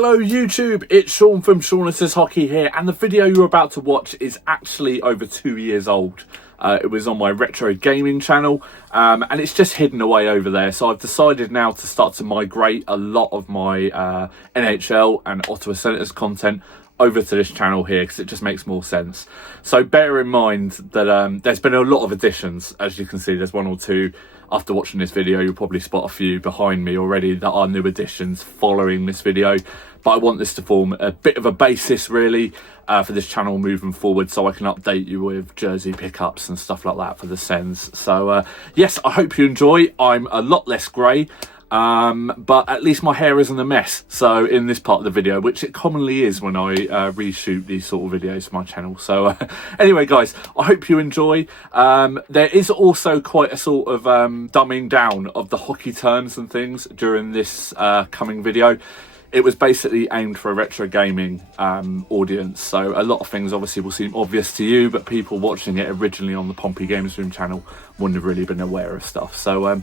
Hello YouTube, it's Sean from Shaughness's Hockey here, and the video you're about to watch is actually over 2 years old. It was on my retro gaming channel, and it's just hidden away over there. So I've decided now to start to migrate a lot of my NHL and Ottawa Centre's content over to this channel here, because it just makes more sense. So bear in mind that there's been a lot of additions. As you can see, there's one or two. After watching this video, you'll probably spot a few behind me already that are new additions following this video. But I want this to form a bit of a basis really for this channel moving forward, so I can update you with jersey pickups and stuff like that for the Sens. So yes, I hope you enjoy. I'm a lot less grey, but at least my hair isn't a mess. So in this part of the video, which it commonly is when I reshoot these sort of videos for my channel. So anyway guys, I hope you enjoy. There is also quite a sort of dumbing down of the hockey terms and things during this coming video. It was basically aimed for a retro gaming audience, so a lot of things obviously will seem obvious to you, but people watching it originally on the Pompey Games Room channel wouldn't have really been aware of stuff. So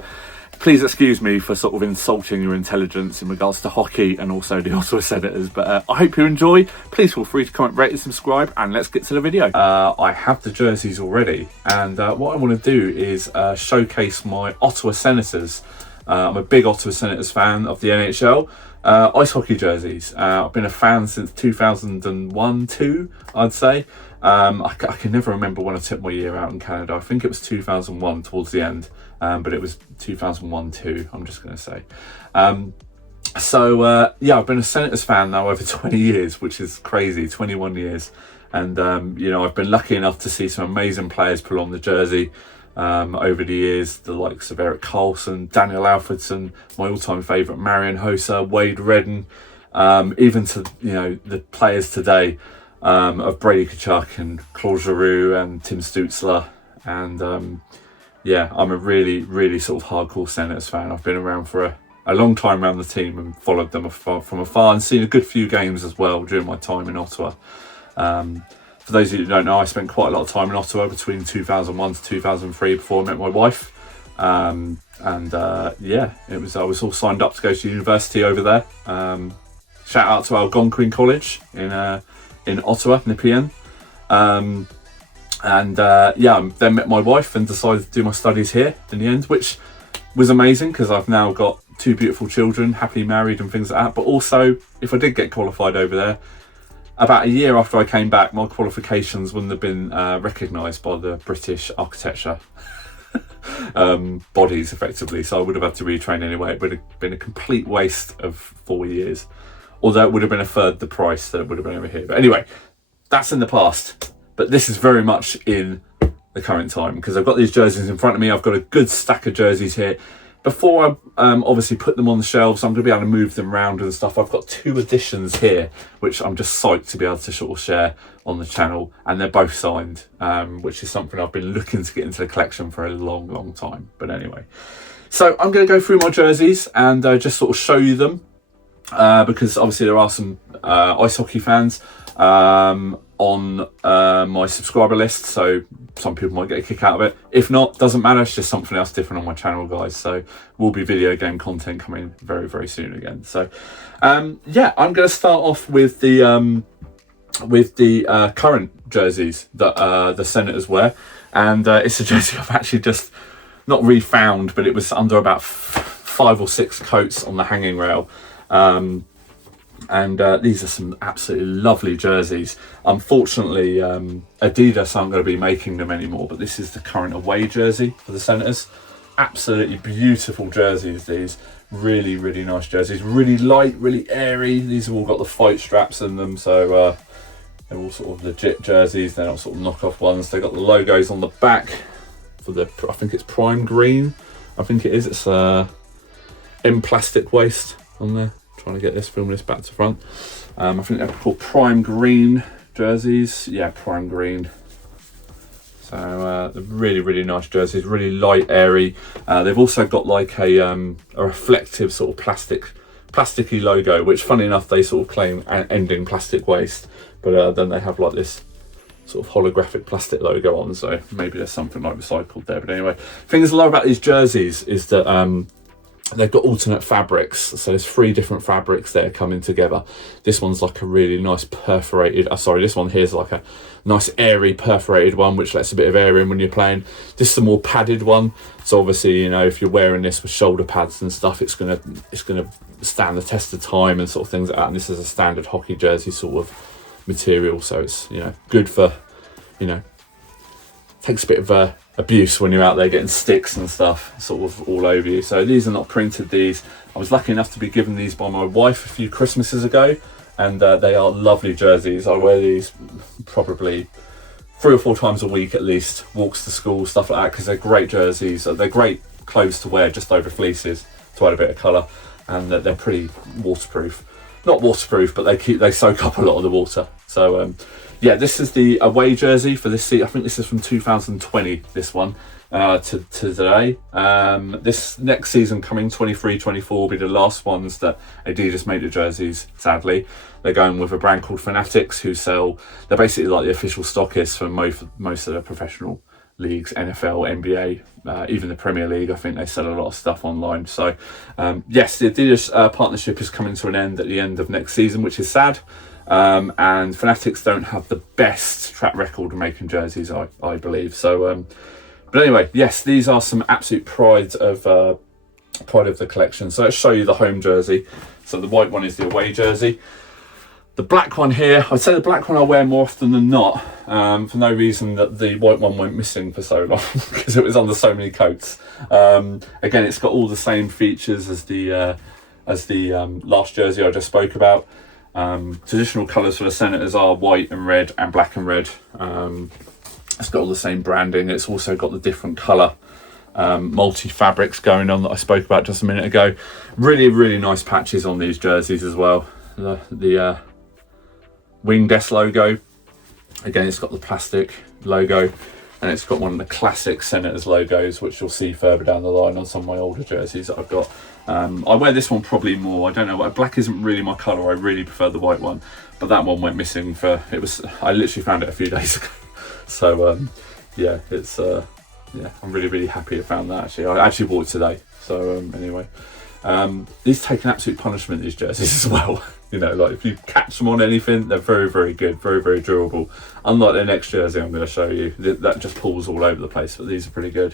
please excuse me for sort of insulting your intelligence in regards to hockey and also the Ottawa Senators, but I hope you enjoy. Please feel free to comment, rate and subscribe, and let's get to the video. I have the jerseys already, and what I want to do is showcase my Ottawa Senators. I'm a big Ottawa Senators fan of the NHL. Ice hockey jerseys. I've been a fan since 2001-2, I'd say. I can never remember when I took my year out in Canada. I think it was 2001 towards the end, but it was 2001-2, I'm just going to say. Yeah, I've been a Senators fan now over 20 years, which is crazy, 21 years. And, you know, I've been lucky enough to see some amazing players pull on the jersey over the years, the likes of Erik Karlsson, Daniel Alfredsson, my all-time favourite Marian Hossa, Wade Redden, even to, you know, the players today of Brady Tkachuk and Claude Giroux and Tim Stützle. And yeah, I'm a really sort of hardcore Senators fan. I've been around for a long time around the team and followed them from afar and seen a good few games as well during my time in Ottawa. For those of you who don't know, I spent quite a lot of time in Ottawa between 2001 to 2003 before I met my wife. Yeah, I was all signed up to go to university over there. Shout out to Algonquin College in Ottawa, Nepean. Yeah, then met my wife and decided to do my studies here in the end, which was amazing because I've now got 2 beautiful children, happily married and things like that. But also, if I did get qualified over there, about a year after I came back, my qualifications wouldn't have been recognised by the British architecture bodies, effectively. So I would have had to retrain anyway. It would have been a complete waste of 4 years. Although it would have been a third the price that it would have been over here. But anyway, that's in the past. But this is very much in the current time, because I've got these jerseys in front of me. I've got a good stack of jerseys here. Before I obviously put them on the shelves, I'm going to be able to move them around and stuff. I've got 2 additions here, which I'm just psyched to be able to sort of share on the channel. And they're both signed, which is something I've been looking to get into the collection for a long time. But anyway, so I'm going to go through my jerseys and just sort of show you them. Because obviously there are some ice hockey fans on my subscriber list, so some people might get a kick out of it. If not, doesn't matter, it's just something else different on my channel, guys. So will be video game content coming very soon again. So yeah, I'm going to start off with the current jerseys that the Senators wear, and it's a jersey I've actually just not refound, but it was under about 5 or 6 coats on the hanging rail. These are some absolutely lovely jerseys. Unfortunately, Adidas aren't going to be making them anymore, but this is the current away jersey for the Senators. Absolutely beautiful jerseys, these. Really nice jerseys. Really light, really airy. These have all got the fight straps in them, so they're all sort of legit jerseys. They're not sort of knockoff ones. They've got the logos on the back for the, I think it's Prime Green. I think it is. It's in plastic waste on there. Trying to get this, filming this back to front. I think they're called Prime Green jerseys. Yeah, Prime Green. So they're really nice jerseys, really light, airy. They've also got like a reflective sort of plasticky logo, which funny enough they sort of claim ending plastic waste, but then they have like this sort of holographic plastic logo on, so maybe there's something like recycled there. But anyway, things I love about these jerseys is that they've got alternate fabrics, so there's 3 different fabrics there coming together. This one's like a really nice perforated, this one here's like a nice airy perforated one, which lets a bit of air in when you're playing. This is a more padded one, so obviously, you know, if you're wearing this with shoulder pads and stuff, it's gonna stand the test of time and sort of things like that. And this is a standard hockey jersey sort of material, so it's, you know, good for, you know, takes a bit of abuse when you're out there getting sticks and stuff sort of all over you. So these are not printed. These, I was lucky enough to be given these by my wife a few Christmases ago, and they are lovely jerseys. I wear these probably 3 or 4 times a week at least, walks to school, stuff like that, because they're great jerseys. They're great clothes to wear just over fleeces to add a bit of colour, and they're pretty waterproof. Not waterproof, but they soak up a lot of the water. So yeah, this is the away jersey for this season. I think this is from 2020, this one, to today. This next season coming, 23-24, will be the last ones that Adidas made the jerseys, sadly. They're going with a brand called Fanatics, they're basically like the official stockists for most of the professional leagues, NFL, NBA, even the Premier League. I think they sell a lot of stuff online. So yes, the Adidas partnership is coming to an end at the end of next season, which is sad. And Fanatics don't have the best track record of making jerseys, I believe. So, but anyway, yes, these are some absolute pride of the collection. So let's show you the home jersey. So the white one is the away jersey. The black one here, I'd say the black one I wear more often than not, for no reason that the white one went missing for so long, because it was under so many coats. Again, it's got all the same features as the last jersey I just spoke about. Traditional colours for the Senators are white and red and black and red. It's got all the same branding. It's also got the different colour multi-fabrics going on that I spoke about just a minute ago. Really, really nice patches on these jerseys as well. The Winged S logo. Again, it's got the plastic logo, and it's got one of the classic Senators logos, which you'll see further down the line on some of my older jerseys that I've got. I wear this one probably more. I don't know, black isn't really my colour. I really prefer the white one, but that one went missing I literally found it a few days ago. So yeah, it's yeah, I'm really, really happy I found that actually. I actually bought it today. So anyway, these take an absolute punishment, these jerseys as well. You know, like if you catch them on anything, they're very, very good, very, very durable. Unlike the next jersey I'm going to show you, that just pulls all over the place, but these are pretty good.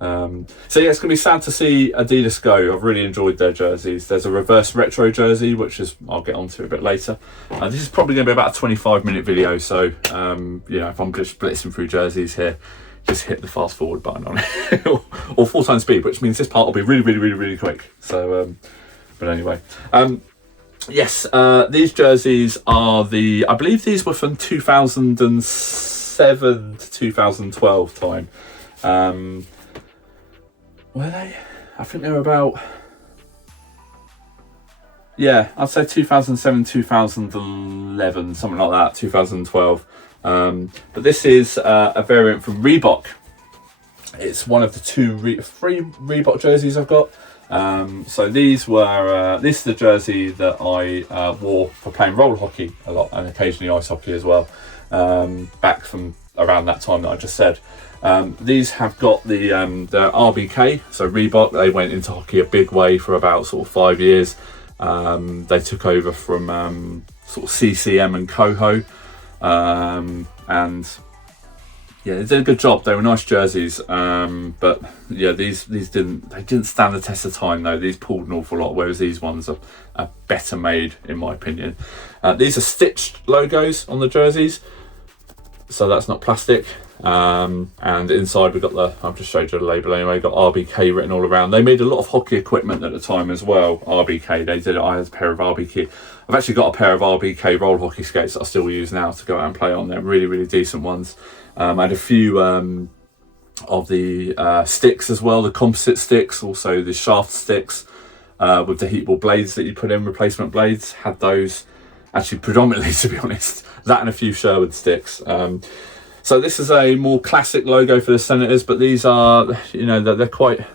So yeah, it's going to be sad to see Adidas go. I've really enjoyed their jerseys. There's a reverse retro jersey, which I'll get onto a bit later. This is probably going to be about a 25-minute video, so you know, if I'm just blitzing through jerseys here, just hit the fast forward button on it, or 4 times speed, which means this part will be really, really, really, really quick. So, but anyway, yes, these jerseys are I believe these were from 2007 to 2012 time. Were they? I think they were about, yeah, I'd say 2007, 2011, something like that, 2012. But this is a variant from Reebok. It's one of the 3 Reebok jerseys I've got. So these were, this is the jersey that I wore for playing roller hockey a lot, and occasionally ice hockey as well, back from around that time that I just said. These have got the RBK, so Reebok. They went into hockey a big way for about sort of 5 years. They took over from sort of CCM and Coho, and yeah, they did a good job. They were nice jerseys, but yeah, these didn't stand the test of time though. These pulled an awful lot, whereas these ones are better made in my opinion. These are stitched logos on the jerseys, so that's not plastic. And inside we've got I've just showed you the label anyway, got RBK written all around. They made a lot of hockey equipment at the time as well, RBK. They did it. I had a pair of RBK. I've actually got a pair of RBK roll hockey skates that I still use now to go out and play on. They're really, really decent ones. I had a few of the sticks as well, the composite sticks, also the shaft sticks with the heat ball blades that you put in, replacement blades. Had those actually predominantly, to be honest. That and a few Sherwood sticks. So this is a more classic logo for the Senators, but these are, you know, they're quite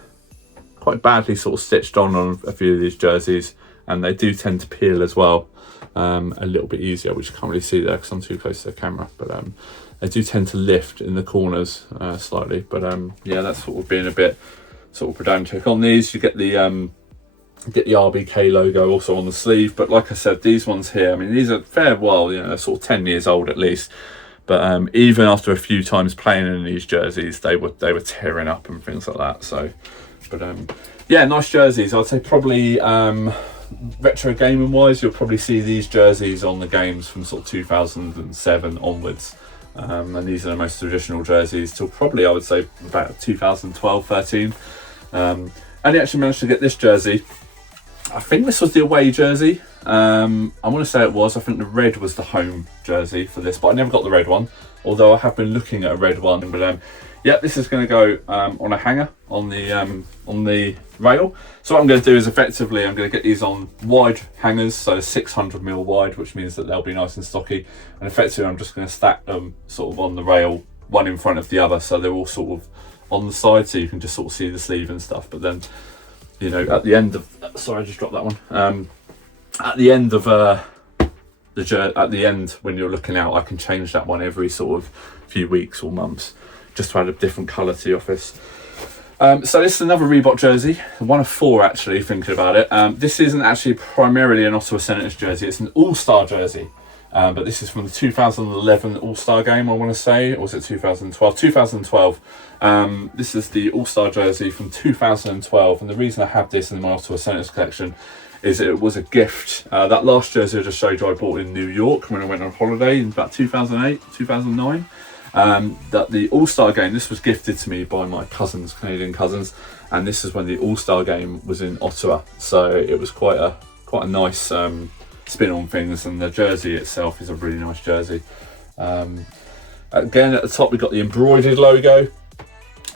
badly sort of stitched on a few of these jerseys, and they do tend to peel as well, a little bit easier, which you can't really see there because I'm too close to the camera, but they do tend to lift in the corners slightly, but yeah, that's sort of being a bit sort of pedantic on these. You get the Get the RBK logo also on the sleeve. But like I said, these ones here, I mean, these are fair, well, you know, sort of 10 years old at least. But even after a few times playing in these jerseys, they were tearing up and things like that. So, but yeah, nice jerseys. I'd say probably retro gaming wise, you'll probably see these jerseys on the games from sort of 2007 onwards. And these are the most traditional jerseys till probably, I would say, about 2012, 13. And he actually managed to get this jersey. I think this was the away jersey. I want to say it was. I think the red was the home jersey for this, but I never got the red one. Although I have been looking at a red one. But yeah, this is going to go on a hanger on the rail. So what I'm going to do is effectively I'm going to get these on wide hangers, so 600mm wide, which means that they'll be nice and stocky. And effectively I'm just going to stack them sort of on the rail, one in front of the other, so they're all sort of on the side, so you can just sort of see the sleeve and stuff. But then, you know, at the end of, sorry, I just dropped that one. At the end of at the end when you're looking out, I can change that one every sort of few weeks or months, just to add a different colour to the office. So this is another Reebok jersey, one of 4 actually, thinking about it. This isn't actually primarily an Ottawa Senators jersey, it's an all-star jersey. But this is from the 2011 All-Star game, I want to say, or was it 2012? 2012. This is the All-Star jersey from 2012, and the reason I have this in my Ottawa Senators collection is it was a gift. That last jersey I just showed you I bought in New York when I went on holiday in about 2008, 2009. That the All-Star game, this was gifted to me by my cousins, Canadian cousins, and this is when the All-Star game was in Ottawa, so it was quite a nice spin on things, and the jersey itself is a really nice jersey. Again, at the top we've got the embroidered logo,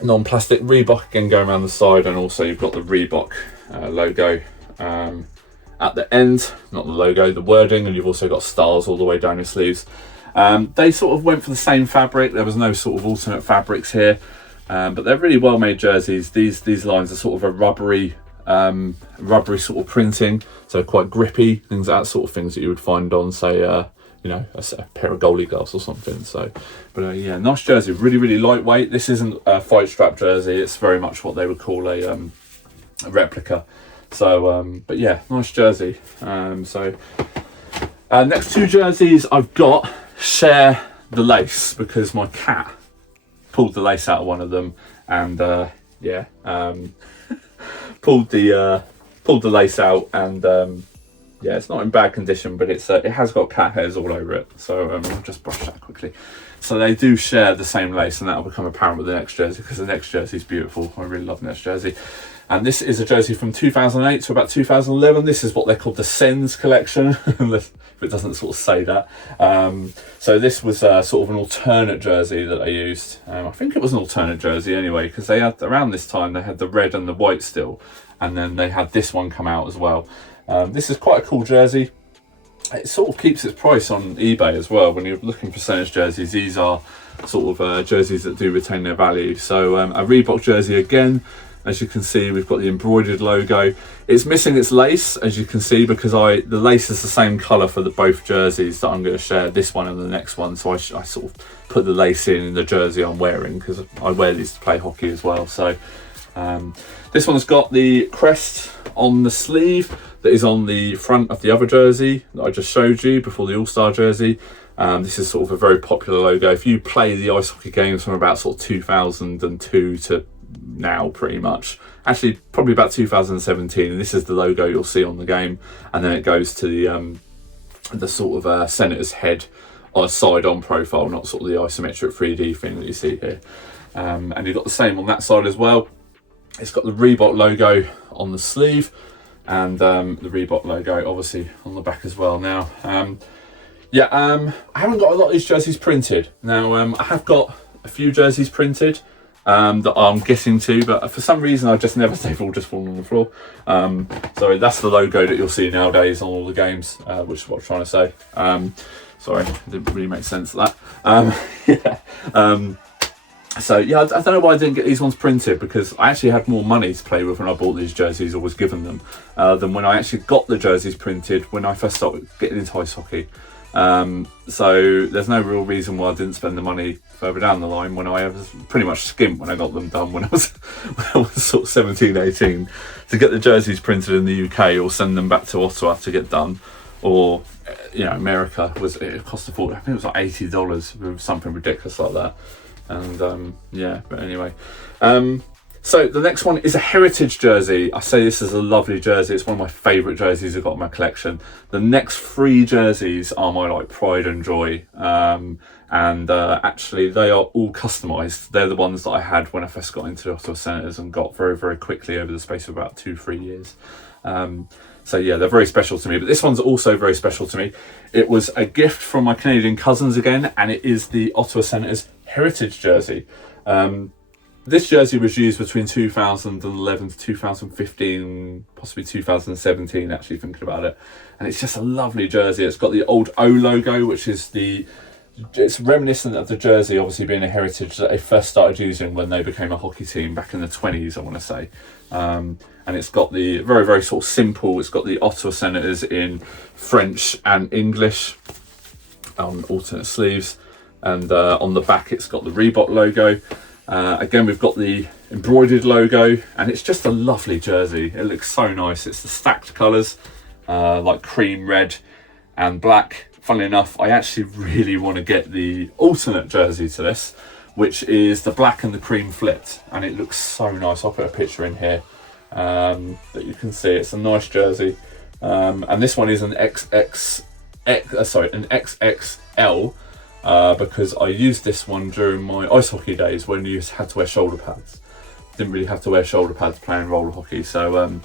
non-plastic Reebok again going around the side, and also you've got the Reebok logo at the end, not the logo, the wording, and you've also got stars all the way down your sleeves. They sort of went for the same fabric. There was no sort of alternate fabrics here, but they're really well made jerseys. These lines are sort of a rubbery sort of printing, so quite grippy, things like that, sort of things that you would find on, say, you know, a pair of goalie gloves or something. So, but yeah, nice jersey, really lightweight. This isn't a fight strap jersey. It's very much what they would call a replica. So, but yeah, nice jersey. So, next 2 jerseys I've got share the lace because my cat pulled the lace out of one of them, and yeah, pulled the lace out, and yeah, it's not in bad condition, but it's it has got cat hairs all over it. So I'll just brush that quickly. So they do share the same lace, and that'll become apparent with the next jersey because the next jersey is beautiful. I really love the next jersey. And this is a jersey from 2008 to about 2011. This is what they called the Sens collection, if it doesn't sort of say that. So this was sort of an alternate jersey that I used. I think it was an alternate jersey anyway, because they had, around this time, they had the red and the white still. And then they had this one come out as well. This is quite a cool jersey. It sort of keeps its price on eBay as well. When you're looking for Senators jerseys, these are sort of jerseys that do retain their value. So a Reebok jersey again. As you can see, we've got the embroidered logo. It's missing its lace, as you can see, because the lace is the same colour for both jerseys that I'm going to share, this one and the next one. So I sort of put the lace in the jersey I'm wearing because I wear these to play hockey as well. So this one's got the crest on the sleeve that is on the front of the other jersey that I just showed you before the All-Star jersey. This is sort of a very popular logo. If you play the ice hockey games from about sort of 2002 to now, pretty much, actually probably about 2017, and this is the logo you'll see on the game, and then it goes to the sort of Senators head on side on profile, not sort of the isometric 3D thing that you see here. And you've got the same on that side as well. It's got the Reebok logo on the sleeve, and the Reebok logo obviously on the back as well. Now yeah, I haven't got a lot of these jerseys printed now. I have got a few jerseys printed that I'm getting to, but for some reason I just never, they've all just fallen on the floor. So that's the logo that you'll see nowadays on all the games, which is what I'm trying to say. Sorry, it didn't really make sense that. Yeah. So yeah, I don't know why I didn't get these ones printed, because I actually had more money to play with when I bought these jerseys or was given them than when I actually got the jerseys printed when I first started getting into ice hockey. So there's no real reason why I didn't spend the money further down the line when I was pretty much skint when I got them done when I was sort of 17, 18, to get the jerseys printed in the UK or send them back to Ottawa to get done. Or, you know, America it cost a fortune. I think it was like $80, something ridiculous like that. And yeah, but anyway. So the next one is a heritage jersey. I say this is a lovely jersey. It's one of my favourite jerseys I've got in my collection. The next 3 jerseys are my like pride and joy. Actually they are all customised. They're the ones that I had when I first got into the Ottawa Senators and got very, very quickly over the space of about 2-3 years. So yeah, they're very special to me, but this one's also very special to me. It was a gift from my Canadian cousins again, and it is the Ottawa Senators heritage jersey. This jersey was used between 2011 to 2015, possibly 2017, actually thinking about it. And it's just a lovely jersey. It's got the old O logo, which is it's reminiscent of the jersey, obviously being a heritage that they first started using when they became a hockey team back in the 20s, I want to say. And it's got the very, very sort of simple, it's got the Ottawa Senators in French and English on alternate sleeves. And on the back, it's got the Reebok logo. Again, we've got the embroidered logo, and it's just a lovely jersey. It looks so nice. It's the stacked colours, like cream, red and black. Funnily enough, I actually really want to get the alternate jersey to this, which is the black and the cream flipped, and it looks so nice. I'll put a picture in here that you can see. It's a nice jersey, and this one is an XXL. Because I used this one during my ice hockey days when you had to wear shoulder pads. Didn't really have to wear shoulder pads playing roller hockey, so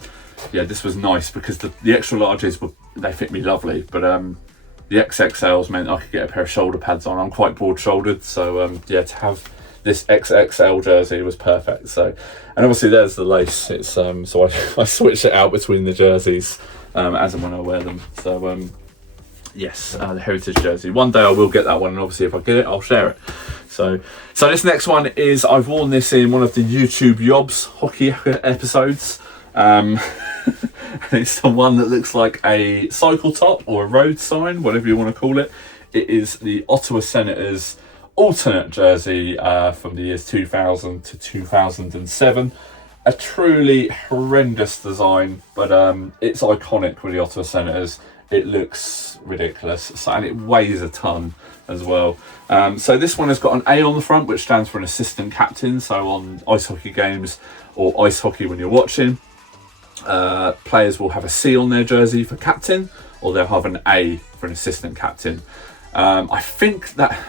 yeah, this was nice because the extra larges they fit me lovely, but the XXLs meant I could get a pair of shoulder pads on. I'm quite broad shouldered, so yeah, to have this XXL jersey was perfect. So, and obviously there's the lace. It's so I switch it out between the jerseys as and when I wear them. So yes, the heritage jersey. One day I will get that one, and obviously if I get it, I'll share it. So this next one is, I've worn this in one of the YouTube Yobs hockey episodes. It's the one that looks like a cycle top or a road sign, whatever you want to call it. It is the Ottawa Senators alternate jersey from the years 2000 to 2007. A truly horrendous design, but it's iconic with the Ottawa Senators. It looks ridiculous, and it weighs a ton as well. So this one has got an A on the front, which stands for an assistant captain. So on ice hockey games or ice hockey when you're watching, players will have a C on their jersey for captain, or they'll have an A for an assistant captain. I think that,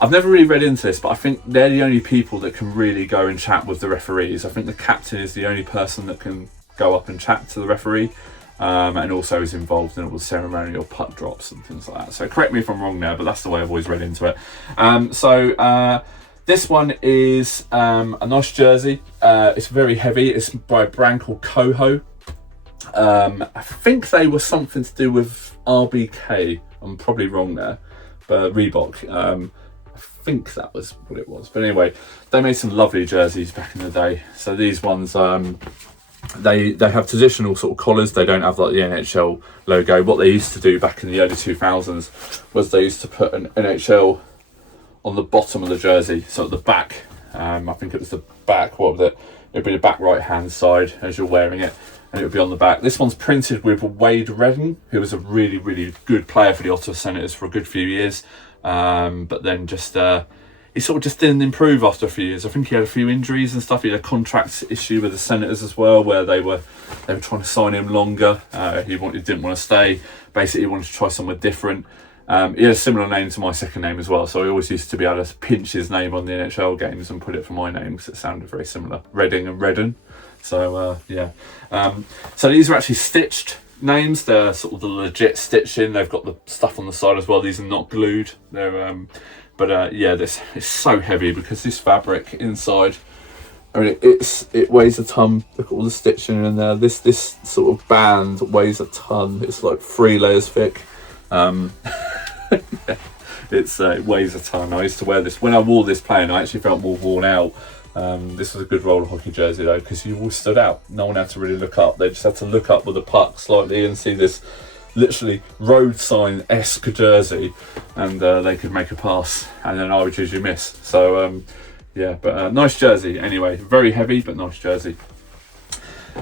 I've never really read into this, but I think they're the only people that can really go and chat with the referees. I think the captain is the only person that can go up and chat to the referee. And also is involved in all the ceremonial puck drops and things like that. So correct me if I'm wrong there, but that's the way I've always read into it. This one is a nice jersey. It's very heavy. It's by a brand called Coho. I think they were something to do with RBK. I'm probably wrong there, but Reebok. I think that was what it was. But anyway, they made some lovely jerseys back in the day. So these ones, they have traditional sort of collars. They don't have like the NHL logo. What they used to do back in the early 2000s was they used to put an NHL on the bottom of the jersey, so at the back. I think it was the back. What was it? It'd be the back right hand side as you're wearing it, and it would be on the back. This one's printed with Wade Redden, who was a really, really good player for the Ottawa Senators for a good few years, but then just he sort of just didn't improve after a few years. I think he had a few injuries and stuff. He had a contract issue with the Senators as well, where they were trying to sign him longer. He didn't want to stay. Basically, he wanted to try somewhere different. He had a similar name to my second name as well, so I always used to be able to pinch his name on the NHL games and put it for my name because it sounded very similar. Redding and Redden. So yeah. So these are actually stitched names. They're sort of the legit stitching. They've got the stuff on the side as well. These are not glued. They're yeah, this is so heavy because this fabric inside, I mean, it weighs a ton. Look at all the stitching in there. This sort of band weighs a ton. It's like 3 layers thick. Yeah, it weighs a ton. I used to wear this when I wore this playing. I actually felt more worn out. This was a good roller hockey jersey though, because you all stood out. No one had to really look up. They just had to look up with the puck slightly and see this literally road sign-esque jersey, and they could make a pass, and then I would usually miss. So yeah, but nice jersey anyway. Very heavy, but nice jersey.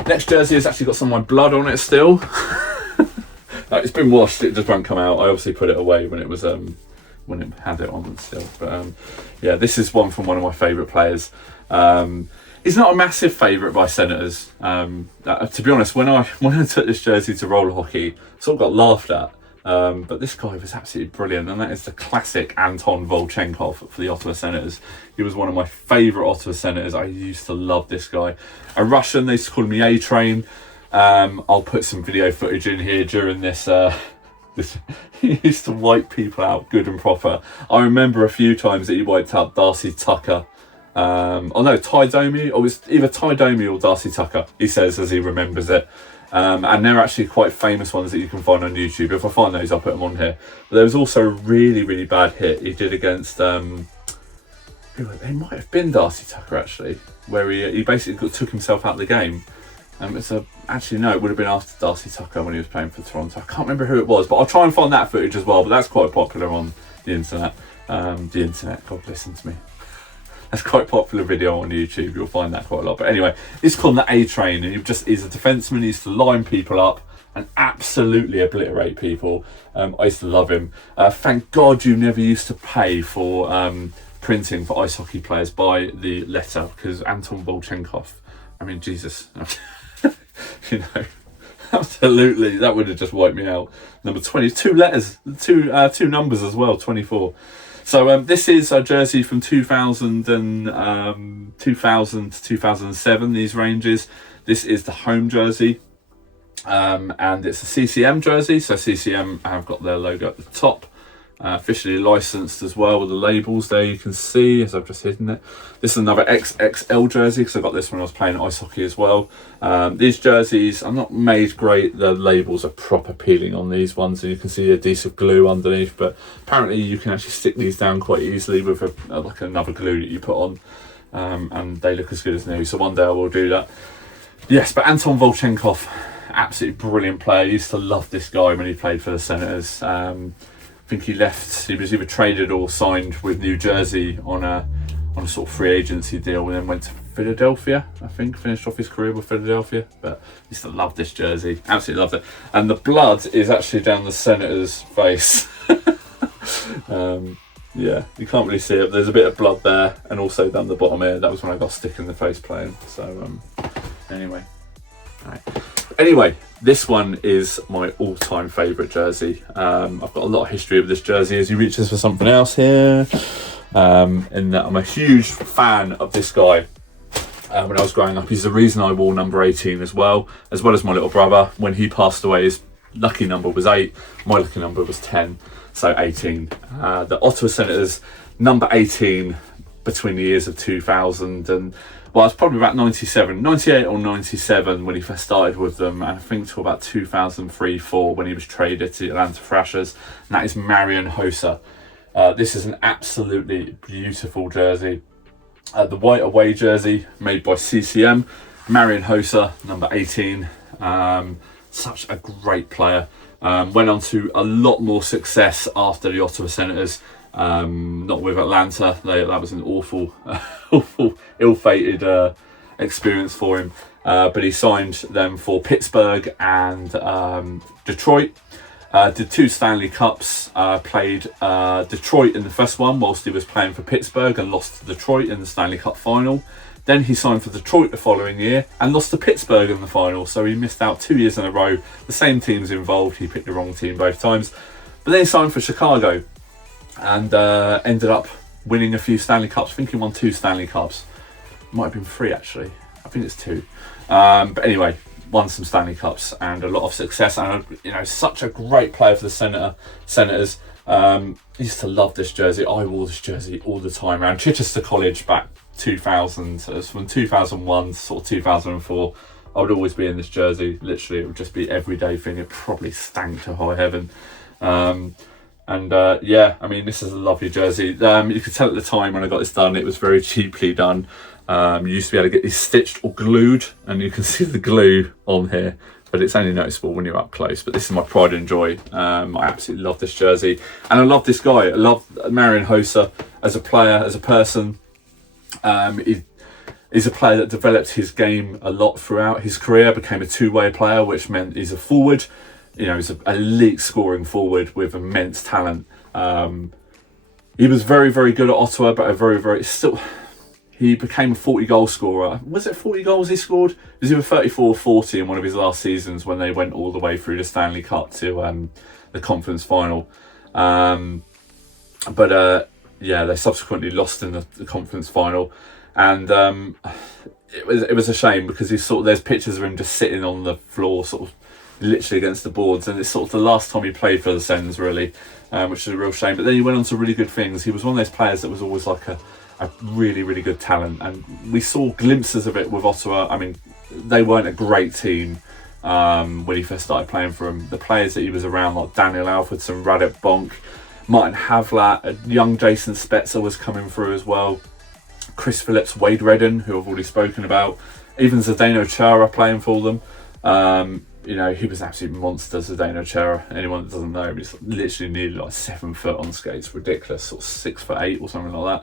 Next jersey has actually got some of my blood on it still. It's been washed, it just won't come out. I obviously put it away when it was when it had it on still. But yeah, this is one from one of my favourite players. He's not a massive favourite by Senators. To be honest, when I took this jersey to roller hockey, sort of got laughed at. But this guy was absolutely brilliant, and that is the classic Anton Volchenkov for the Ottawa Senators. He was one of my favourite Ottawa Senators. I used to love this guy. A Russian, they used to call me A-Train. I'll put some video footage in here during this. He used to wipe people out good and proper. I remember a few times that he wiped out Darcy Tucker. Oh no, Ty Domi, or it was either Ty Domi or Darcy Tucker, he says, as he remembers it. And they're actually quite famous ones that you can find on YouTube. If I find those, I'll put them on here. But there was also a really, really bad hit he did against, it might have been Darcy Tucker actually, where he basically took himself out of the game. Actually no, it would have been after Darcy Tucker when he was playing for Toronto. I can't remember who it was, but I'll try and find that footage as well. But that's quite popular on the internet. God listen to me. That's quite a popular video on YouTube. You'll find that quite a lot. But anyway, it's called the A-Train, and he's a defenseman. He used to line people up and absolutely obliterate people. I used to love him. Thank God you never used to pay for printing for ice hockey players by the letter, because Anton Volchenkov, I mean, Jesus. You know, absolutely, that would have just wiped me out. Number 20, 2 letters, two numbers as well, 24. So this is a jersey from 2000 to 2007, these ranges. This is the home jersey, and it's a CCM jersey. So CCM have got their logo at the top. Officially licensed as well with the labels there, you can see as I've just hidden it. This is another XXL jersey, because I got this when I was playing ice hockey as well. These jerseys are not made great. The labels are proper peeling on these ones, and you can see adhesive glue underneath, but apparently you can actually stick these down quite easily with like another glue that you put on, and they look as good as new. So one day I will do that. Yes, but Anton Volchenkov, absolutely brilliant player. I used to love this guy when he played for the Senators. I think he left, he was either traded or signed with New Jersey on a sort of free agency deal, and then went to Philadelphia, I think, finished off his career with Philadelphia. But I used to love this jersey, absolutely loved it. And the blood is actually down the Senator's face. Yeah, you can't really see it, but there's a bit of blood there, and also down the bottom here. That was when I got stick in the face playing. So anyway, right. Anyway, this one is my all-time favourite jersey. I've got a lot of history with this jersey as he reaches for something else here. In that I'm a huge fan of this guy. When I was growing up, he's the reason I wore number 18 as well as my little brother. When he passed away, his lucky number was 8, my lucky number was 10, so 18. The Ottawa Senators, number 18 between the years of 2000 and, well, it's probably about 98 or 97 when he first started with them, and I think till about 2003-04 when he was traded to the Atlanta Thrashers, and that is Marian Hossa. This is an absolutely beautiful jersey. The white away jersey made by CCM, Marian Hossa, number 18. Such a great player. Went on to a lot more success after the Ottawa Senators. Not with Atlanta. That was an awful, ill-fated experience for him. But he signed them for Pittsburgh and Detroit. Did 2 Stanley Cups. Played Detroit in the first one whilst he was playing for Pittsburgh, and lost to Detroit in the Stanley Cup final. Then he signed for Detroit the following year and lost to Pittsburgh in the final. So he missed out 2 years in a row. The same teams involved. He picked the wrong team both times. But then he signed for Chicago and ended up winning a few Stanley Cups. I think he won 2 Stanley Cups. Might have been 3 actually. I think it's 2. But anyway, won some Stanley Cups and a lot of success. And such a great player for the Senators. Used to love this jersey. I wore this jersey all the time around Chichester College back 2000. So it was from 2001 to sort of 2004. I would always be in this jersey. Literally, it would just be everyday thing. It probably stank to high heaven. Yeah, I mean, this is a lovely jersey. You could tell at the time when I got this done, it was very cheaply done. You used to be able to get these stitched or glued, and you can see the glue on here. but it's only noticeable when you're up close. But this is my pride and joy. I absolutely love this jersey, and I love this guy. I love Marian Hossa as a player, as a person. He's a player that developed his game a lot throughout his career, became a two-way player, which meant he's a forward. You know, he's an elite scoring forward with immense talent. He was very, very good at Ottawa, but he became a 40 goal scorer. Was it 40 goals he scored? It was either 34 or 40 in one of his last seasons when they went all the way through the Stanley Cup to the conference final. Yeah, they subsequently lost in the conference final. And it was a shame because there's pictures of him just sitting on the floor, sort of literally against the boards, and it's sort of the last time he played for the Sens, really, which is a real shame. But then he went on to really good things. He was one of those players that was always like a really, really good talent, and we saw glimpses of it with Ottawa. I mean, they weren't a great team when he first started playing for them. The players that he was around, like Daniel Alfredson, Radek Bonk, Martin Havlat, a young Jason Spezza was coming through as well. Chris Phillips, Wade Redden, who I've already spoken about, even Zdeno Chara playing for them. You know, he was an absolute monster, Zdeno Chara. Anyone that doesn't know him, he's literally nearly like 7 foot on skates, ridiculous, sort of 6'8" or something like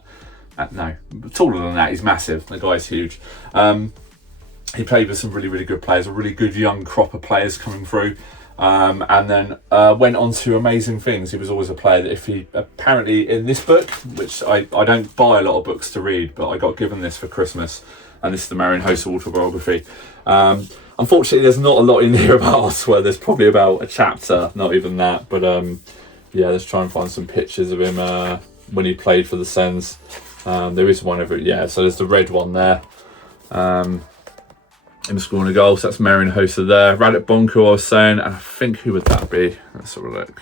that. No, taller than that. He's massive. The guy's huge. He played with some really, really good players, a really good young crop of players coming through. And then went on to amazing things. He was always a player that apparently in this book, which I don't buy a lot of books to read, but I got given this for Christmas, and this is the Marian Hossa autobiography. Unfortunately, there's not a lot in here about Ottawa. There's probably about a chapter, not even that. But yeah, let's try and find some pictures of him when he played for the Sens. There is one of it, yeah. So there's the red one there. Him scoring a goal, so that's Marian Hossa there. Radek Bonk, I was saying, and I think who would that be? Let's have a look.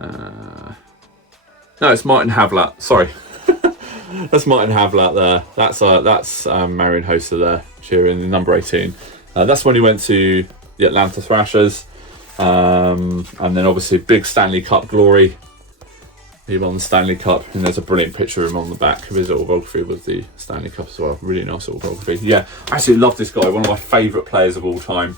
No, it's Martin Havlat. Sorry, that's Martin Havlat there. That's Marian Hossa there, cheering number 18. That's when he went to the Atlanta Thrashers, and then obviously big Stanley Cup glory. He won the Stanley Cup, and there's a brilliant picture of him on the back of his autobiography with the Stanley Cup as well. Really nice autobiography. Yeah, I actually love this guy. One of my favourite players of all time.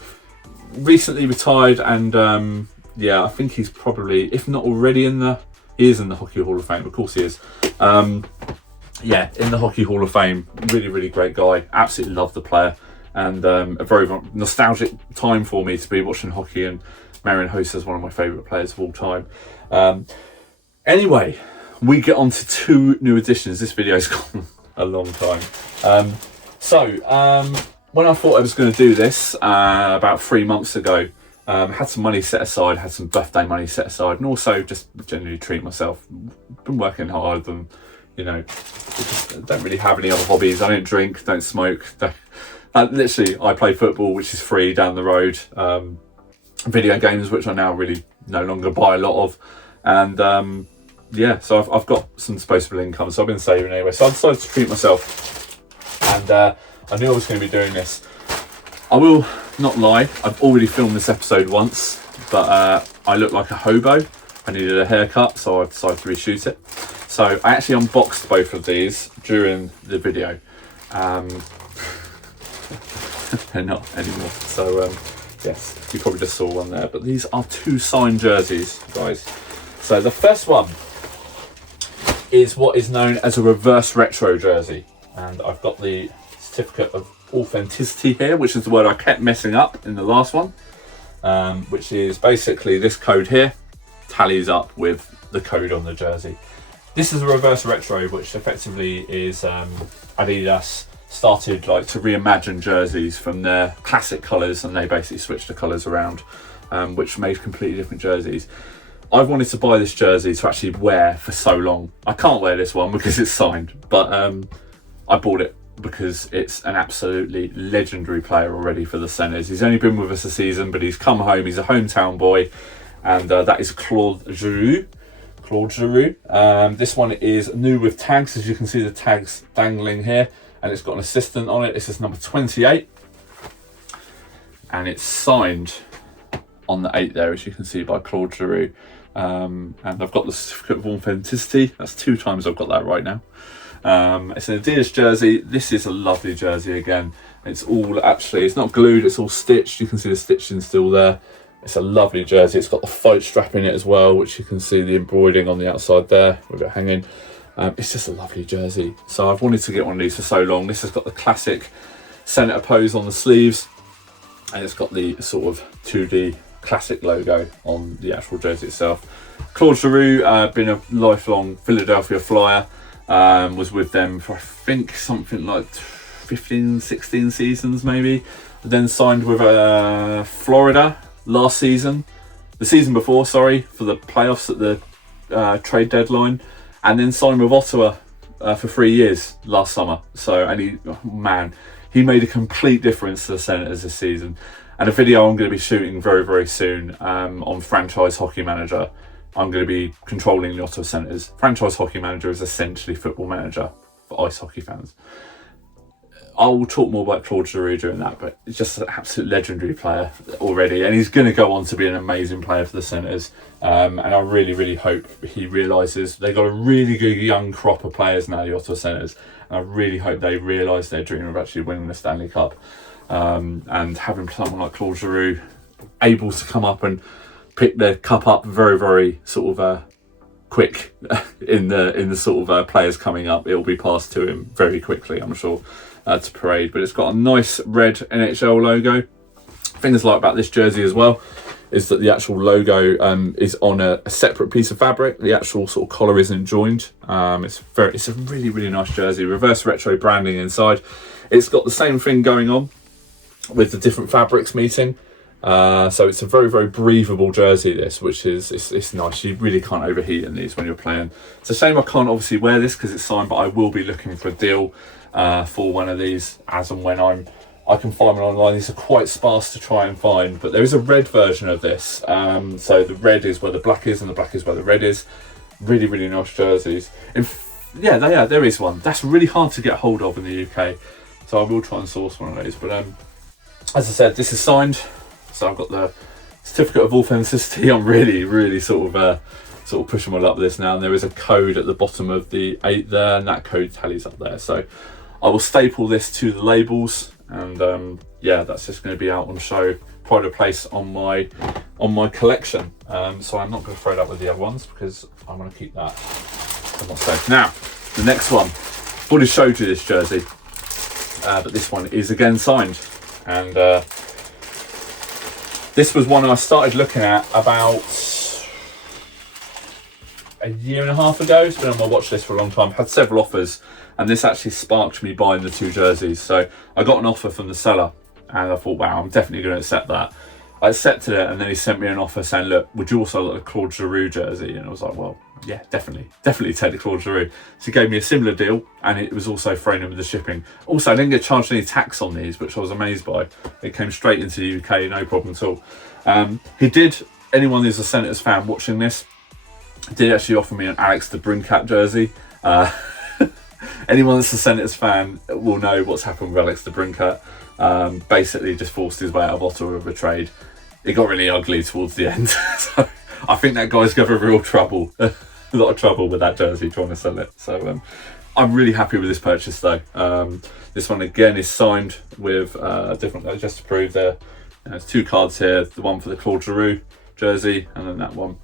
Recently retired, and yeah, I think he's probably, if not already he is in the Hockey Hall of Fame. Of course he is. Yeah, in the Hockey Hall of Fame. Really, really great guy. Absolutely love the player, and a very nostalgic time for me to be watching hockey. And Marian Hossa is one of my favourite players of all time. Anyway, we get on to 2 new additions. This video's gone a long time. When I thought I was going to do this about 3 months ago, had some money set aside, had some birthday money set aside, and also just generally treat myself. Been working hard, and you know, just don't really have any other hobbies. I don't drink, don't smoke. Literally, I play football, which is free down the road. Video games, which I now really no longer buy a lot of, and yeah, so I've got some disposable income, so I've been saving anyway. So I decided to treat myself, and I knew I was going to be doing this. I will not lie, I've already filmed this episode once, but I look like a hobo. I needed a haircut, so I decided to reshoot it. So I actually unboxed both of these during the video. They're not anymore. So yes, you probably just saw one there, but these are 2 signed jerseys, guys. So the first one is what is known as a reverse retro jersey, and I've got the certificate of authenticity here, which is the word I kept messing up in the last one, which is basically this code here tallies up with the code on the jersey. This is a reverse retro, which effectively is Adidas started like to reimagine jerseys from their classic colours, and they basically switched the colours around, which made completely different jerseys. I've wanted to buy this jersey to actually wear for so long. I can't wear this one because it's signed, but I bought it because it's an absolutely legendary player already for the Sens. He's only been with us a season, but he's come home. He's a hometown boy, and that is Claude Giroux. This one is new with tags, as you can see the tags dangling here, and it's got an assistant on it. This is number 28, and it's signed on the 8 there, as you can see, by Claude Giroux. And I've got the certificate of authenticity. That's 2 times I've got that right now. It's an Adidas jersey. This is a lovely jersey again. It's all actually, it's not glued, it's all stitched. You can see the stitching still there. It's a lovely jersey. It's got the fight strap in it as well, which you can see the embroidering on the outside there with it hanging. It's just a lovely jersey. So I've wanted to get one of these for so long. This has got the classic Senator pose on the sleeves, and it's got the sort of 2D classic logo on the actual jersey itself. Claude Giroux, been a lifelong Philadelphia Flyer, was with them for I think something like 15, 16 seasons maybe. Then signed with Florida last season, the season before, sorry, for the playoffs at the trade deadline, and then signed with Ottawa for 3 years last summer. So, and he made a complete difference to the Senators this season. And a video I'm going to be shooting very, very soon on Franchise Hockey Manager. I'm going to be controlling the Ottawa Senators. Franchise Hockey Manager is essentially Football Manager for ice hockey fans. I will talk more about Claude Giroux during that, but it's just an absolute legendary player already, and he's going to go on to be an amazing player for the Senators. And I really, really hope he realises they've got a really good young crop of players now, the Ottawa Senators, and I really hope they realise their dream of actually winning the Stanley Cup. And having someone like Claude Giroux able to come up and pick the cup up very, very sort of quick in the sort of players coming up, it'll be passed to him very quickly, I'm sure. To parade, but it's got a nice red NHL logo. Things I like about this jersey as well is that the actual logo is on a separate piece of fabric. The actual sort of collar isn't joined. It's a really, really nice jersey. Reverse retro branding inside. It's got the same thing going on with the different fabrics meeting. So it's a very, very breathable jersey, this, which is it's nice. You really can't overheat in these when you're playing. It's a shame I can't obviously wear this because it's signed, but I will be looking for a deal for one of these as and when I can find one online. These are quite sparse to try and find, but there is a red version of this. So the red is where the black is and the black is where the red is. Really, really nice jerseys. Yeah, there is one. That's really hard to get hold of in the UK, so I will try and source one of those. But as I said, this is signed, so I've got the certificate of authenticity. I'm really, really sort of pushing my luck with this now, and there is a code at the bottom of the 8 there, and that code tallies up there. So I will staple this to the labels, and yeah, that's just going to be out on show, pride of place on my collection. So I'm not going to throw that with the other ones because I want to keep that for myself. Now, the next one, I've already showed you this jersey, but this one is again signed, and this was one I started looking at about a year and a half ago. It's been on my watch list for a long time. I've had several offers, and this actually sparked me buying the 2 jerseys. So I got an offer from the seller, and I thought, wow, I'm definitely going to accept that. I accepted it, and then he sent me an offer saying, look, would you also like a Claude Giroux jersey? And I was like, well, yeah, definitely take the Claude Giroux. So he gave me a similar deal, and it was also thrown in with the shipping. Also, I didn't get charged any tax on these, which I was amazed by. It came straight into the UK, no problem at all. Anyone who's a Senators fan watching this, did actually offer me an Alex DeBrincat jersey. Anyone that's a Senators fan will know what's happened with Alex DeBrincat. Basically just forced his way out of Ottawa with a trade. It got really ugly towards the end. So I think that guy's got a lot of trouble with that jersey trying to sell it. So I'm really happy with this purchase though. This one again is signed with different, just to prove there. There's 2 cards here, the one for the Claude Giroux jersey, and then that one.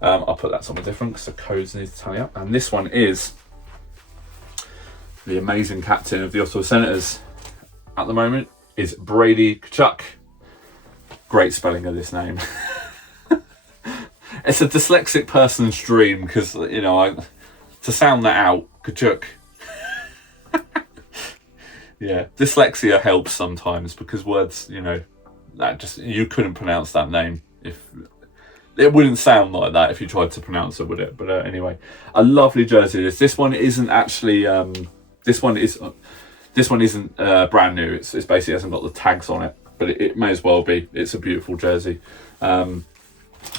I'll put that somewhere different because the codes need to tally up. And this one is the amazing captain of the Ottawa Senators at the moment, is Brady Tkachuk. Great spelling of this name. It's a dyslexic person's dream because, to sound that out, Tkachuk. Yeah, dyslexia helps sometimes because words, that just, you couldn't pronounce that name if it wouldn't sound like that if you tried to pronounce it, would it? But anyway, a lovely jersey. This one isn't actually this one isn't brand new. It's basically hasn't got the tags on it, but it may as well be. It's a beautiful jersey.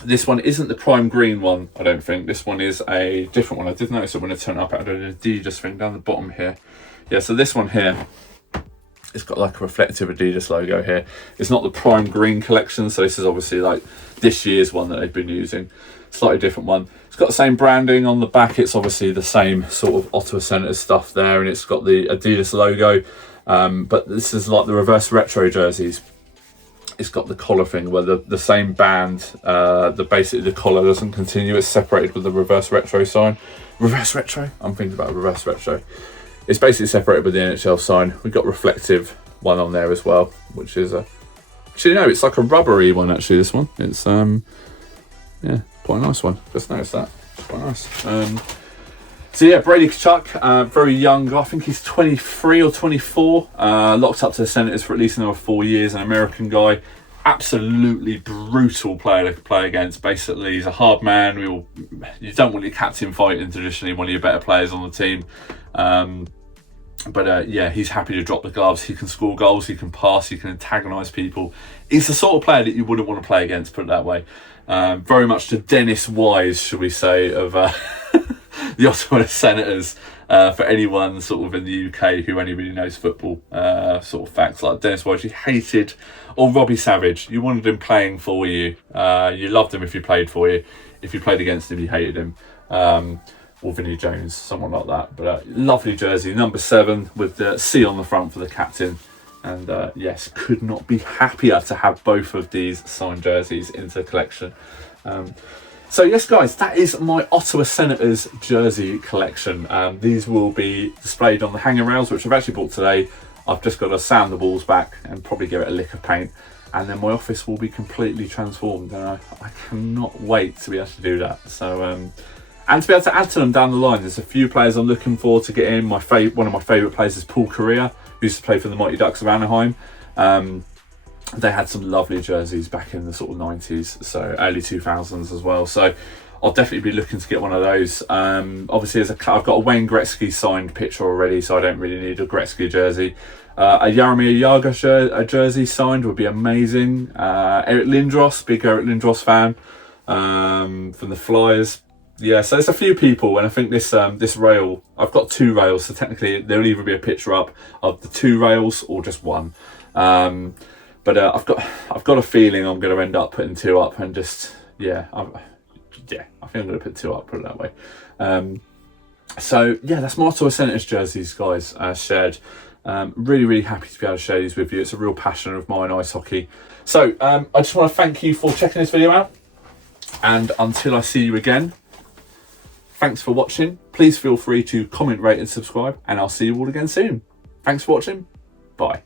This one isn't the prime green one, I don't think. This one is a different one. I did notice it when I turned it up. I had an Adidas thing down the bottom here. Yeah, so this one here, it's got like a reflective Adidas logo here. It's not the prime green collection, so this is obviously like this year's one that they've been using. Slightly different one. It's got the same branding on the back. It's obviously the same sort of Ottawa Senators stuff there, and it's got the Adidas logo. But this is like the reverse retro jerseys. It's got the collar thing where the same band, basically the collar doesn't continue. It's separated with the reverse retro sign. Reverse retro? I'm thinking about a reverse retro. It's basically separated with the NHL sign. We've got reflective one on there as well, which is actually no, it's like a rubbery one actually, this one. It's yeah, quite a nice one. Just noticed that. It's quite nice. So yeah, Brady Tkachuk, very young. I think he's 23 or 24. Locked up to the Senators for at least another 4 years. An American guy, absolutely brutal player to play against. Basically, he's a hard man. You don't want your captain fighting traditionally one of your better players on the team. But yeah, he's happy to drop the gloves. He can score goals. He can pass. He can antagonise people. He's the sort of player that you wouldn't want to play against. Put it that way. Very much the Dennis Wise, should we say, of the Ottawa Senators, for anyone sort of in the UK who only really knows football, sort of facts like Dennis Wise you hated, or Robbie Savage, you wanted him playing for you, you loved him if he played for you, if you played against him you hated him, or Vinnie Jones, someone like that. But lovely jersey, number 7 with the C on the front for the captain, and yes, could not be happier to have both of these signed jerseys into the collection. So yes guys, that is my Ottawa Senators jersey collection. These will be displayed on the hanger rails, which I've actually bought today. I've just got to sand the walls back and probably give it a lick of paint, and then my office will be completely transformed, and I cannot wait to be able to do that. So and to be able to add to them down the line. There's a few players I'm looking forward to get in. One of my favourite players is Paul Correa, who used to play for the Mighty Ducks of Anaheim. They had some lovely jerseys back in the sort of 90s, so early 2000s as well. So I'll definitely be looking to get one of those. Obviously, I've got a Wayne Gretzky signed picture already, so I don't really need a Gretzky jersey. A Jaromir Jagr jersey signed would be amazing. Eric Lindros, big Eric Lindros fan, from the Flyers. Yeah, so there's a few people, and I think this rail, I've got 2 rails, so technically there'll either be a picture up of the 2 rails or just one. But I've got a feeling I'm going to end up putting 2 up, and just I think I'm going to put 2 up. Put it that way. So yeah, that's my Ottawa Senators jerseys, guys. Shared. Really happy to be able to share these with you. It's a real passion of mine, ice hockey. So I just want to thank you for checking this video out, and until I see you again, thanks for watching. Please feel free to comment, rate and subscribe, and I'll see you all again soon. Thanks for watching. Bye.